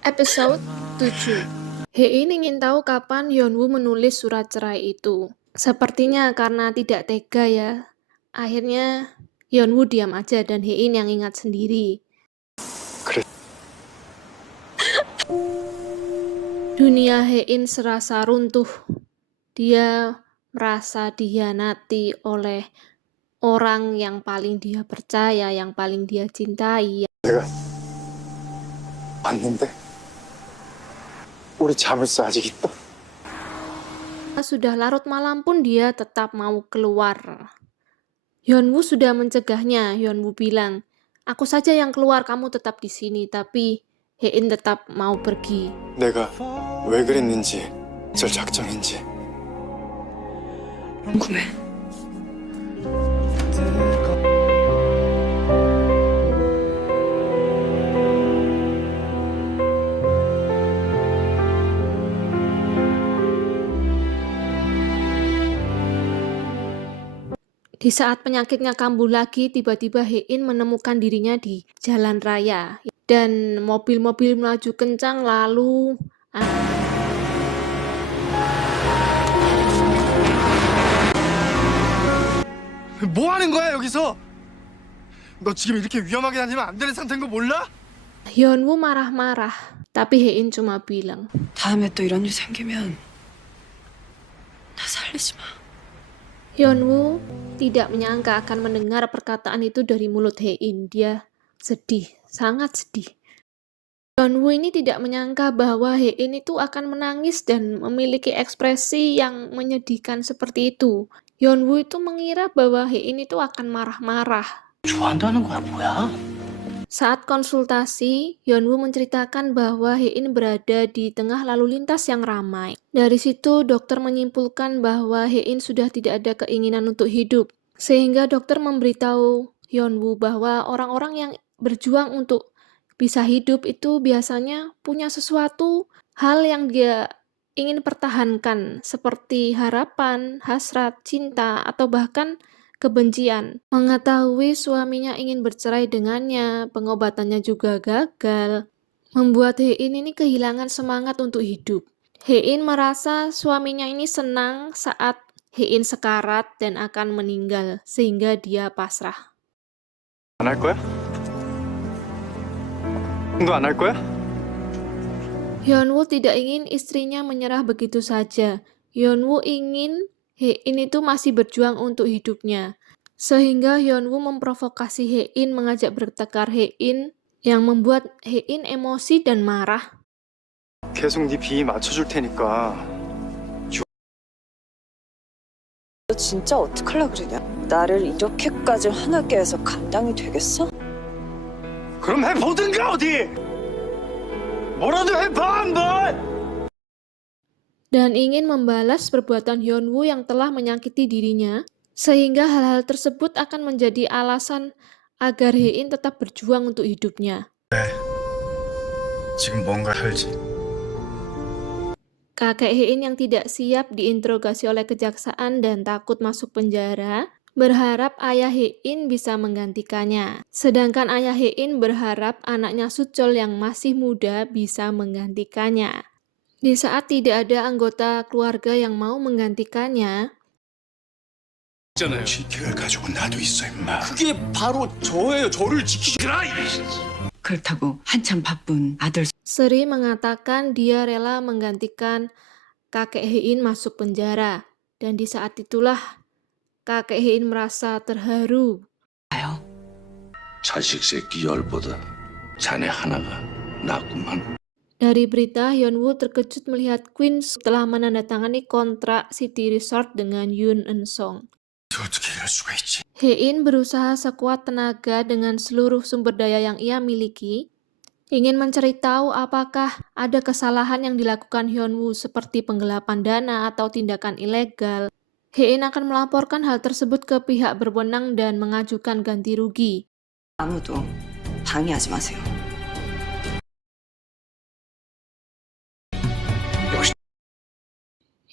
Episode 7. Hein ingin tahu kapan Yeonwoo menulis surat cerai itu. Sepertinya karena tidak tega ya. Akhirnya Yeonwoo diam aja dan Hein yang ingat sendiri. 그래. Dunia Hein serasa runtuh. Dia merasa dihianati oleh orang yang paling dia percaya, yang paling dia cintai. 내가 왔는데 우리 자물쇠 아직 있다. Sudah larut malam pun dia tetap mau keluar. Yeonwoo sudah mencegahnya. Yeonwoo bilang, "Aku saja yang keluar, kamu tetap di sini." Tapi Hein tetap mau pergi. 내가 왜 그랬는지, 절 작정인지. 궁금해. Di saat penyakitnya kambuh lagi, tiba-tiba Hein menemukan dirinya di jalan raya. Dan mobil-mobil melaju kencang lalu... 뭐 하는 거야 여기서? 너 지금 이렇게 위험하게 다니면 안 되는 상태인 거 몰라? Yeonwoo marah-marah, tapi Hein cuma bilang, 다음에 또 이런 일 생기면 나 살리지 마. Yeonwoo tidak menyangka akan mendengar perkataan itu dari mulut Hein. Dia sedih, sangat sedih. Yeonwoo ini tidak menyangka bahwa Hein itu akan menangis dan memiliki ekspresi yang menyedihkan seperti itu. Yeonwoo itu mengira bahwa Hein itu akan marah-marah. 좋아한다는 거야, 뭐야? Saat konsultasi, Yeonwoo menceritakan bahwa Hein berada di tengah lalu lintas yang ramai. Dari situ, dokter menyimpulkan bahwa Hein sudah tidak ada keinginan untuk hidup. Sehingga dokter memberitahu Yeonwoo bahwa orang-orang yang berjuang untuk bisa hidup itu biasanya punya sesuatu hal yang dia ingin pertahankan, seperti harapan, hasrat, cinta, atau bahkan kebencian. Mengetahui suaminya ingin bercerai dengannya, pengobatannya juga gagal, membuat Hein ini kehilangan semangat untuk hidup. Hein merasa suaminya ini senang saat Hein sekarat dan akan meninggal, sehingga dia pasrah. 안 할 거야? 너 안 할 거야? Yeonwoo tidak ingin istrinya menyerah begitu saja. Yeonwoo ingin Hein itu masih berjuang untuk hidupnya. Sehingga Yeonwoo memprovokasi Hein, mengajak bertengkar Hein, yang membuat Hein emosi dan marah. 계속 네 비위 맞춰줄 테니까. 너 진짜 어떡하려 그러냐? 나를 이렇게까지 화나게 해서 감당이 되겠어? 그럼 해보든가 어디? 뭐라도 해봐 한번. Dan ingin membalas perbuatan Yeonwoo yang telah menyakiti dirinya, sehingga hal-hal tersebut akan menjadi alasan agar Hein tetap berjuang untuk hidupnya. 지금 뭔가 할지. Kakek Hein yang tidak siap diinterogasi oleh kejaksaan dan takut masuk penjara, berharap ayah Hein bisa menggantikannya. Sedangkan ayah Hein berharap anaknya Suchol yang masih muda bisa menggantikannya. Di saat tidak ada anggota keluarga yang mau menggantikannya, 있잖아요. 지켜야 가족은 나도 있어 임마. 그게 바로 저예요. 저를 지키시라. 그렇다고 한참 바쁜 아들 Seri mengatakan dia rela menggantikan kakek Hein masuk penjara. Dan di saat itulah kakek Hein merasa terharu. 봐요. 자식 새끼 열보다 자네 하나가 낫구만. Dari berita, Yeonwoo terkejut melihat Queen setelah menandatangani kontrak City Resort dengan Yoon Eun-song. 어떻게 이럴 수가 있지? Hein berusaha sekuat tenaga dengan seluruh sumber daya yang ia miliki, ingin mencari tahu apakah ada kesalahan yang dilakukan Yeonwoo seperti penggelapan dana atau tindakan ilegal. Hein akan melaporkan hal tersebut ke pihak berwenang dan mengajukan ganti rugi. 아무도 방해하지 마세요.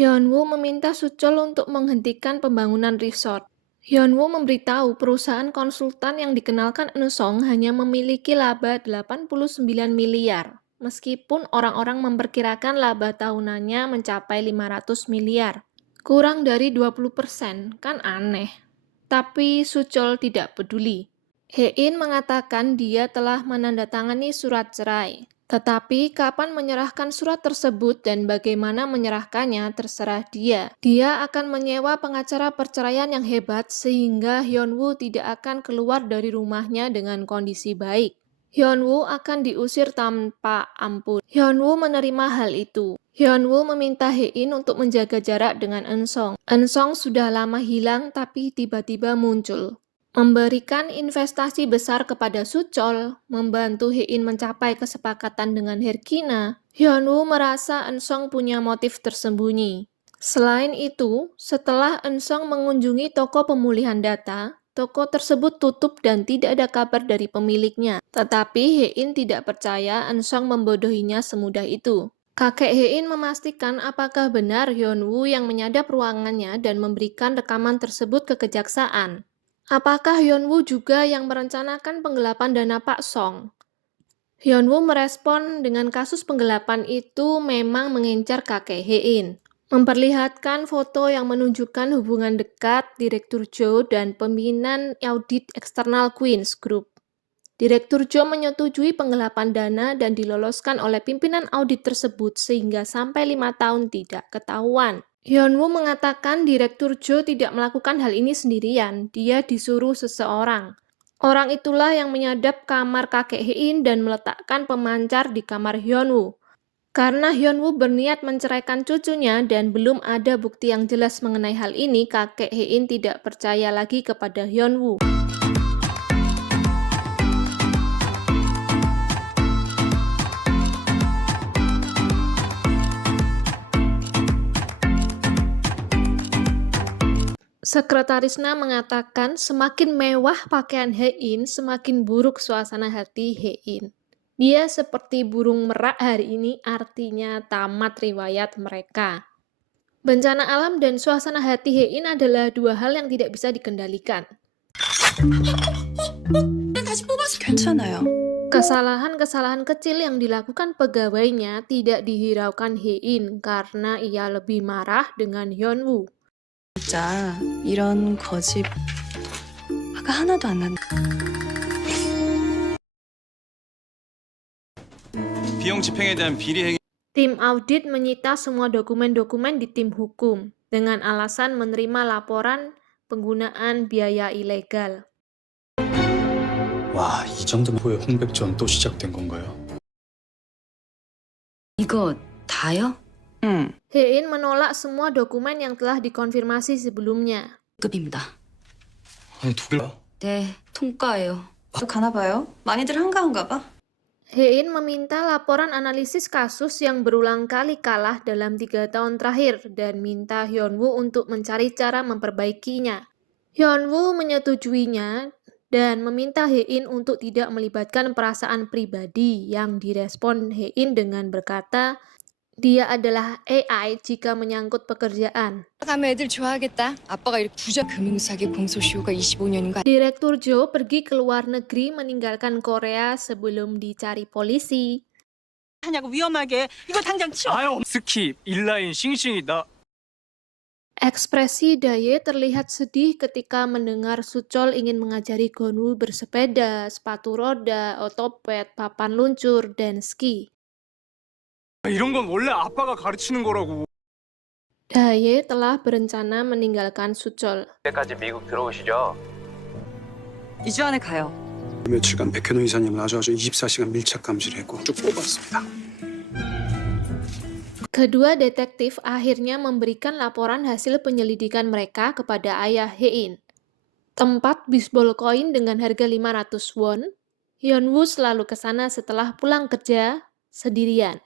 Yeonwoo meminta Suchol untuk menghentikan pembangunan resort. Yeonwoo memberitahu perusahaan konsultan yang dikenalkan Eun-song hanya memiliki laba 89 miliar. meskipun orang-orang memperkirakan laba tahunannya mencapai 500 miliar. Kurang dari 20%, kan aneh. Tapi Suchol tidak peduli. Hein mengatakan dia telah menandatangani surat cerai. Tetapi kapan menyerahkan surat tersebut dan bagaimana menyerahkannya terserah dia. Dia akan menyewa pengacara perceraian yang hebat sehingga Hyunwoo tidak akan keluar dari rumahnya dengan kondisi baik. Hyunwoo akan diusir tanpa ampun. Hyunwoo menerima hal itu. Hyunwoo meminta Hein untuk menjaga jarak dengan Eun-sung. Eun-sung sudah lama hilang tapi tiba-tiba muncul. Memberikan investasi besar kepada Suchol, membantu Hein mencapai kesepakatan dengan Herkina, Hyunwoo merasa Eun-sung punya motif tersembunyi. Selain itu, setelah Eun-sung mengunjungi toko pemulihan data, toko tersebut tutup dan tidak ada kabar dari pemiliknya. Tetapi Hein tidak percaya Eun-sung membodohinya semudah itu. Kakek Hein memastikan apakah benar Hyunwoo yang menyadap ruangannya dan memberikan rekaman tersebut ke kejaksaan. Apakah Hyunwoo juga yang merencanakan penggelapan dana Pak Song? Hyunwoo merespon dengan kasus penggelapan itu memang mengincar kakek Hein. Memperlihatkan foto yang menunjukkan hubungan dekat Direktur Jo dan pimpinan audit eksternal Queen's Group. Direktur Jo menyetujui penggelapan dana dan diloloskan oleh pimpinan audit tersebut sehingga sampai 5 tahun tidak ketahuan. Hyunwoo mengatakan Direktur Jo tidak melakukan hal ini sendirian, dia disuruh seseorang. Orang itulah yang menyadap kamar kakek Hein dan meletakkan pemancar di kamar Hyunwoo. Karena Hyunwoo berniat menceraikan cucunya dan belum ada bukti yang jelas mengenai hal ini, kakek Hein tidak percaya lagi kepada Hyunwoo. Sekretaris Na mengatakan semakin mewah pakaian Hein, semakin buruk suasana hati Hein. Dia seperti burung merak hari ini, artinya tamat riwayat mereka. Bencana alam dan suasana hati Hein adalah dua hal yang tidak bisa dikendalikan. 괜찮아요. Kesalahan-kesalahan kecil yang dilakukan pegawainya tidak dihiraukan Hein karena ia lebih marah dengan Hyunwoo. 진짜 이런 거짓 화가 하나도 안 난다. 비용 집행에 대한 비리 행위 Tim audit menyita semua dokumen-dokumen di tim hukum dengan alasan menerima laporan penggunaan biaya ilegal. 와, 이 정도면 후에 홍백전 또 시작된 건가요? 이거 다요? 응. Hein menolak semua dokumen yang telah dikonfirmasi sebelumnya. 급입니다. 아니, 독일 네, 통과예요. 또 가나 봐요. 많이들 한가한가 봐. Hein meminta laporan analisis kasus yang berulang kali kalah dalam 3 tahun terakhir dan minta Hyunwoo untuk mencari cara memperbaikinya. Hyunwoo menyetujuinya dan meminta Hein untuk tidak melibatkan perasaan pribadi yang direspon Hein dengan berkata, dia adalah AI jika menyangkut pekerjaan. 가면 애들 좋아하겠다. 아빠가 이렇게 부자 금융사기 공소시효가 25년인가. Direktur Jo pergi ke luar negeri meninggalkan Korea sebelum dicari polisi. 하냐고 위험하게 이거 당장 치워. 아유 스킵 인라인 싱싱이다. Ekspresi Daye terlihat sedih ketika mendengar Suchol ingin mengajari Gonwoo bersepeda, sepatu roda, otopet, papan luncur, dan ski. 이런 건 원래 아빠가 가르치는 거라고. Daye telah berencana meninggalkan Suchol. 때까지 미국 들어오시죠? 2주 안에 가요. 며칠간 백현우 이사님은 아주 24시간 밀착 감시를 했고 쭉 뽑았습니다. Kedua detektif akhirnya memberikan laporan hasil penyelidikan mereka kepada ayah Hein. Tempat bisbol koin dengan harga 500 won, Hyunwoo selalu ke sana setelah pulang kerja sendirian.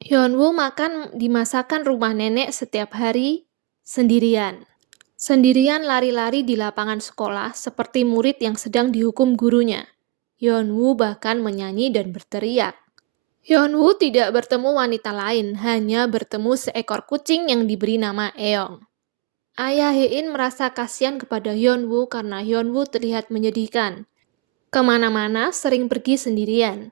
Hyunwoo makan di masakan rumah nenek setiap hari sendirian. Sendirian lari-lari di lapangan sekolah seperti murid yang sedang dihukum gurunya. Hyunwoo bahkan menyanyi dan berteriak. Hyunwoo tidak bertemu wanita lain, hanya bertemu seekor kucing yang diberi nama Eong. Ayah Hein merasa kasihan kepada Hyunwoo karena Hyunwoo terlihat menyedihkan. Kemana-mana sering pergi sendirian.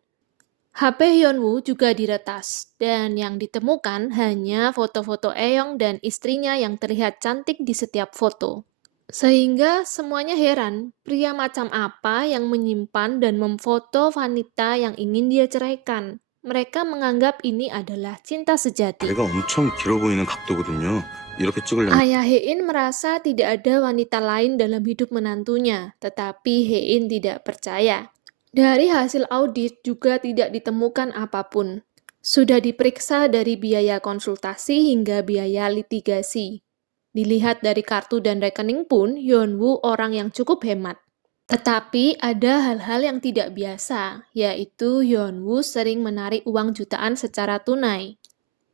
HP Hyunwoo juga diretas, dan yang ditemukan hanya foto-foto Eong dan istrinya yang terlihat cantik di setiap foto. Sehingga semuanya heran, pria macam apa yang menyimpan dan memfoto wanita yang ingin dia ceraikan. Mereka menganggap ini adalah cinta sejati. 엄청 길어 보이는 각도거든요. 이렇게 찍으려면 Ayah Hein merasa tidak ada wanita lain dalam hidup menantunya, tetapi Hein tidak percaya. Dari hasil audit juga tidak ditemukan apapun. Sudah diperiksa dari biaya konsultasi hingga biaya litigasi. Dilihat dari kartu dan rekening pun, Hyunwoo orang yang cukup hemat. Tetapi ada hal-hal yang tidak biasa, yaitu Hyunwoo sering menarik uang jutaan secara tunai.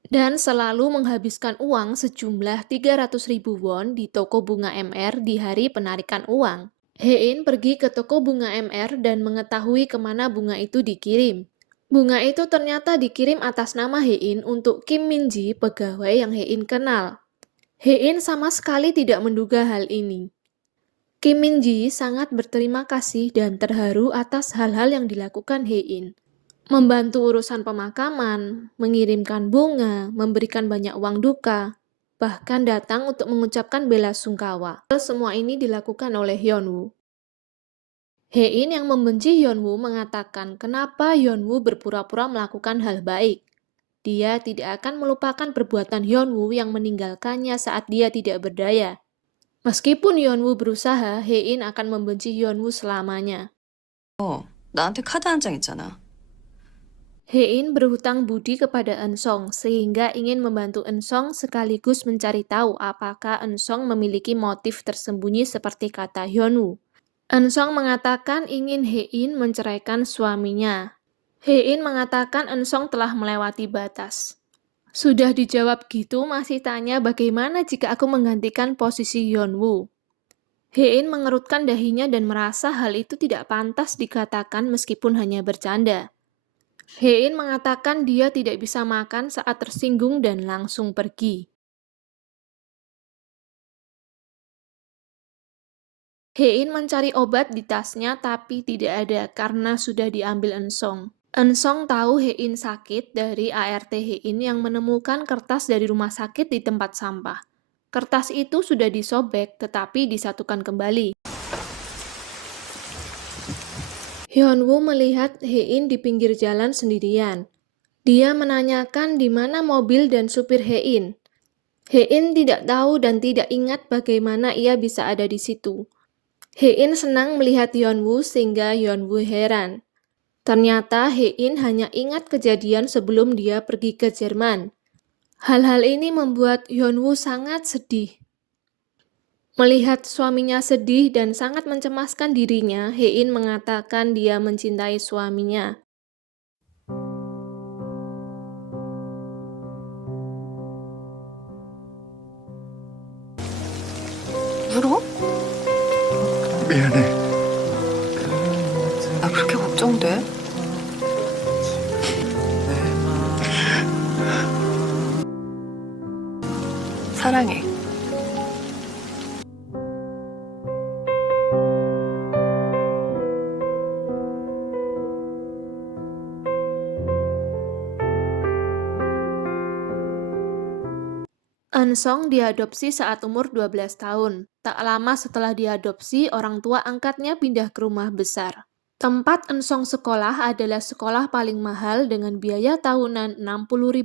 Dan selalu menghabiskan uang sejumlah 300.000 won di toko bunga MR di hari penarikan uang. Hein pergi ke toko bunga MR dan mengetahui kemana bunga itu dikirim. Bunga itu ternyata dikirim atas nama Hein untuk Kim Min-ji, pegawai yang Hein kenal. Hein sama sekali tidak menduga hal ini. Kim Min-ji sangat berterima kasih dan terharu atas hal-hal yang dilakukan Hein. Membantu urusan pemakaman, mengirimkan bunga, memberikan banyak uang duka, bahkan datang untuk mengucapkan bela sungkawa. Semua ini dilakukan oleh Hyunwoo. Hein yang membenci Hyunwoo mengatakan kenapa Hyunwoo berpura-pura melakukan hal baik. Dia tidak akan melupakan perbuatan Hyunwoo yang meninggalkannya saat dia tidak berdaya. Meskipun Hyunwoo berusaha, Hein akan membenci Hyunwoo selamanya. 나한테 카드 한 장 있잖아. Hein berhutang budi kepada Eun-sung sehingga ingin membantu Eun-sung sekaligus mencari tahu apakah Eun-sung memiliki motif tersembunyi seperti kata Hyunwoo. Eun-sung mengatakan ingin Hein menceraikan suaminya. Hein mengatakan Eun-sung telah melewati batas. Sudah dijawab gitu masih tanya bagaimana jika aku menggantikan posisi Hyunwoo. Hein mengerutkan dahinya dan merasa hal itu tidak pantas dikatakan meskipun hanya bercanda. Hein mengatakan dia tidak bisa makan saat tersinggung dan langsung pergi. Hein mencari obat di tasnya tapi tidak ada karena sudah diambil Eun-sung. Eun-sung tahu Hein sakit dari ART Hein yang menemukan kertas dari rumah sakit di tempat sampah. Kertas itu sudah disobek tetapi disatukan kembali. Hyunwoo melihat Hein di pinggir jalan sendirian. Dia menanyakan di mana mobil dan supir Hein. Hein tidak tahu dan tidak ingat bagaimana ia bisa ada di situ. Hein senang melihat Hyunwoo sehingga Hyunwoo heran. Ternyata Hein hanya ingat kejadian sebelum dia pergi ke Jerman. Hal-hal ini membuat Hyunwoo sangat sedih. Melihat suaminya sedih dan sangat mencemaskan dirinya, Hein mengatakan dia mencintai suaminya. 울어? 미안해. 나 그렇게 걱정돼? 사랑해. Eun-sung diadopsi saat umur 12 tahun. Tak lama setelah diadopsi, orang tua angkatnya pindah ke rumah besar. Tempat Eun-sung sekolah adalah sekolah paling mahal dengan biaya tahunan $60.000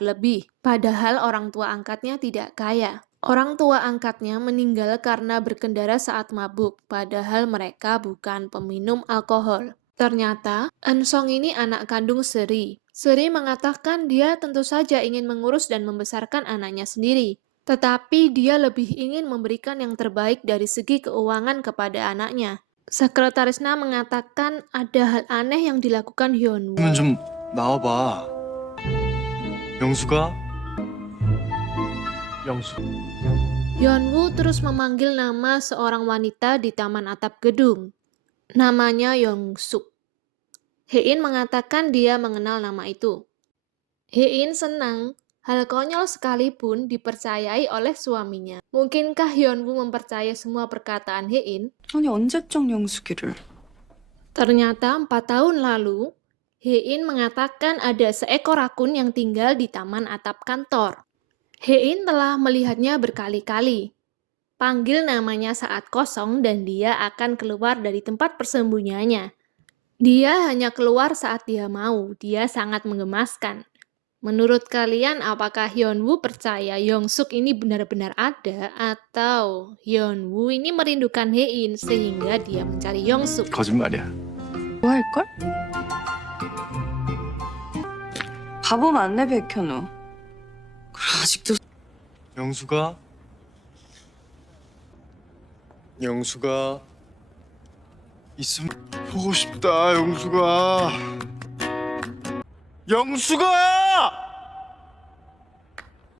lebih. Padahal orang tua angkatnya tidak kaya. Orang tua angkatnya meninggal karena berkendara saat mabuk, padahal mereka bukan peminum alkohol. Ternyata, Eun-sung ini anak kandung Seri. Seri mengatakan dia tentu saja ingin mengurus dan membesarkan anaknya sendiri. Tetapi dia lebih ingin memberikan yang terbaik dari segi keuangan kepada anaknya. Sekretaris Na mengatakan ada hal aneh yang dilakukan Hyunwoo. 그러면 좀 나와봐. 영수가? 영수. Hyunwoo terus memanggil nama seorang wanita di taman atap gedung. Namanya Yongsuk. Hein mengatakan dia mengenal nama itu. Hein senang, hal konyol sekalipun dipercayai oleh suaminya. Mungkinkah Hyunwoo mempercayai semua perkataan Hein? 아니 언제적 영숙이를? Ternyata 4 tahun lalu, Hein mengatakan ada seekor rakun yang tinggal di taman atap kantor. Hein telah melihatnya berkali-kali. Panggil namanya saat kosong dan dia akan keluar dari tempat persembunyiannya. Dia hanya keluar saat dia mau. Dia sangat menggemaskan. Menurut kalian, apakah Hyunwoo percaya Yongsuk ini benar-benar ada atau Hyunwoo ini merindukan Hein sehingga dia mencari Yongsuk? 거짓말이야. 뭐 할걸? 바보 맞네 백현우. 그래 아직도 영수가 있으면 보고 싶다. 영수가. 영수가!